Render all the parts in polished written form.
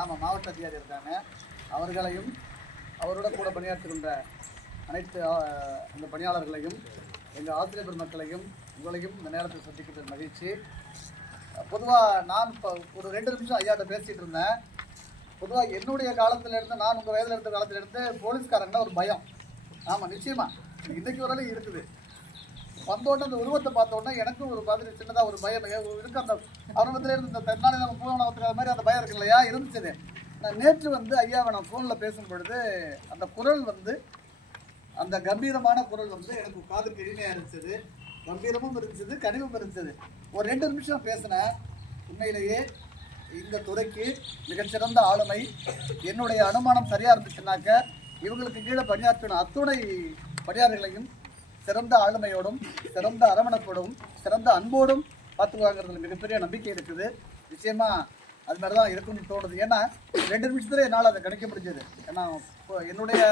ஆமாம், மாவட்ட அதிகாரி இருக்காங்க. அவர்களையும் அவரோட கூட பணியாற்றுகின்ற அனைத்து அந்த பணியாளர்களையும் எங்கள் ஆசிரியர் பெருமக்களையும் உங்களையும் இந்த நேரத்தில் சந்திக்கிறது மகிழ்ச்சி. பொதுவாக நான் இப்போ ஒரு 2 நிமிஷம் ஐயாட்ட பேசிகிட்டு இருந்தேன். பொதுவாக என்னுடைய காலத்திலேருந்து, நான் உங்கள் வயதில் இருந்த காலத்திலேருந்து போலீஸ்காரங்கன்னா ஒரு பயம். ஆமாம், நிச்சயமாக இன்றைக்கு ஒரு இருக்குது. வந்தோடனே அந்த உருவத்தை பார்த்தோன்னா எனக்கும் ஒரு மாதிரி சின்னதாக ஒரு பயம் இருக்கு. அந்த ஆரம்பத்திலேருந்து இந்த தென்னாலி நம்ம பூவனத்துக்கு அது மாதிரி அந்த பயம் இருக்கு இல்லையா, இருந்துச்சு. நான் நேற்று ஐயாவை நான் ஃபோனில் பேசும் பொழுது அந்த குரல் அந்த கம்பீரமான குரல் எனக்கு காதுக்கு இனிமையாக இருந்துச்சு. கம்பீரமும் இருந்துச்சு, கனிவும் இருந்துச்சு. ஒரு 2 நிமிஷம் பேசினேன். உண்மையிலேயே இந்த துறைக்கு மிகச்சிறந்த ஆளுமை. என்னுடைய அனுமானம் சரியாக இருந்துச்சுனாக்க இவங்களுக்கு கீழே பணியாற்றின அத்துணை பணியாளர்களையும் சிறந்த ஆளுமையோடும் சிறந்த அரவணைப்போடும் சிறந்த அன்போடும் பார்த்துக்குவாங்கிறதுல மிகப்பெரிய நம்பிக்கை இருக்குது. நிச்சயமாக அது மாதிரி தான் இருக்குன்னு தோணுது. ஏன்னா 2 நிமிஷத்துல என்னால் அதை கணிக்க முடிஞ்சது. ஏன்னா என்னுடைய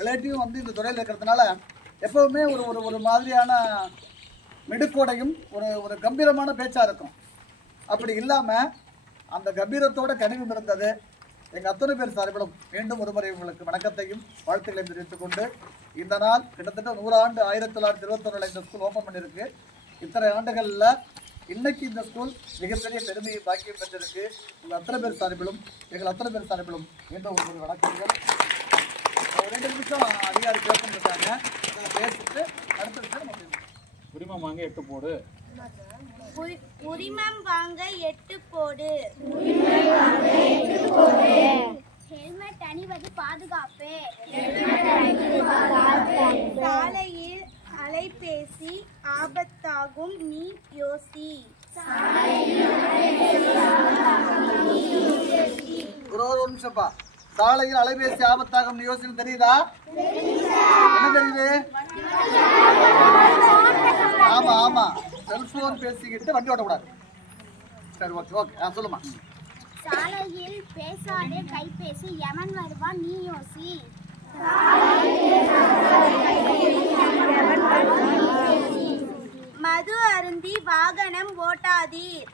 ரிலேட்டிவ் இந்த துறையில் இருக்கிறதுனால எப்போவுமே ஒரு மாதிரியான மிடுக்கோடையும் ஒரு கம்பீரமான பேச்சாக இருக்கும். அப்படி இல்லாமல் அந்த கம்பீரத்தோட கனிவும் இருந்தது. எங்கள் அத்தனை பேர் சார்பிலும் மீண்டும் ஒரு முறை உங்களுக்கு வணக்கத்தையும் வாழ்த்துக்களையும் தெரிவித்துக் கொண்டு, இந்த நாள் கிட்டத்தட்ட 100 ஆண்டு 1921 இந்த ஸ்கூல் ஓப்பன் பண்ணியிருக்கு. இத்தனை ஆண்டுகளில் இன்னைக்கு இந்த ஸ்கூல் மிகப்பெரிய பெருமையை பாக்கியம் பெற்றிருக்கு. உங்கள் அத்தனை பேர் சார்பிலும் எங்கள் அத்தனை பேர் சார்பிலும் மீண்டும் ஒரு முறை வணக்கங்கள். 2 நிமிஷம் அதிகாரி பேசணும் இருக்காங்க, பேசிட்டு அடுத்த விஷயம் நம்ம உரிமம் வாங்க 8 போடு. உரிமம் வாங்க 8 போடு. ஹெல்மெட் அணிவது பாதுகாப்பு. சாலையில் அலைபேசி ஆபத்தாகும், நீ யோசி. ஒரு நிமிஷம்ப்பா. சாலையில் அலைபேசி ஆபத்தாகும் நீ யோசின்னு தெரியுதா? என்ன தெரியுது? ஆமா ஆமா, செல்போன் பேசிக்கிட்டு வண்டி ஓட்டக்கூடாது. சரி, ஓகே ஓகே, சொல்லுமா. சாலையில் பேசாதே, கைபேசி, எவன் வருவான் நீ யோசி. மது அருந்தி வாகனம் ஓட்டாதீர்.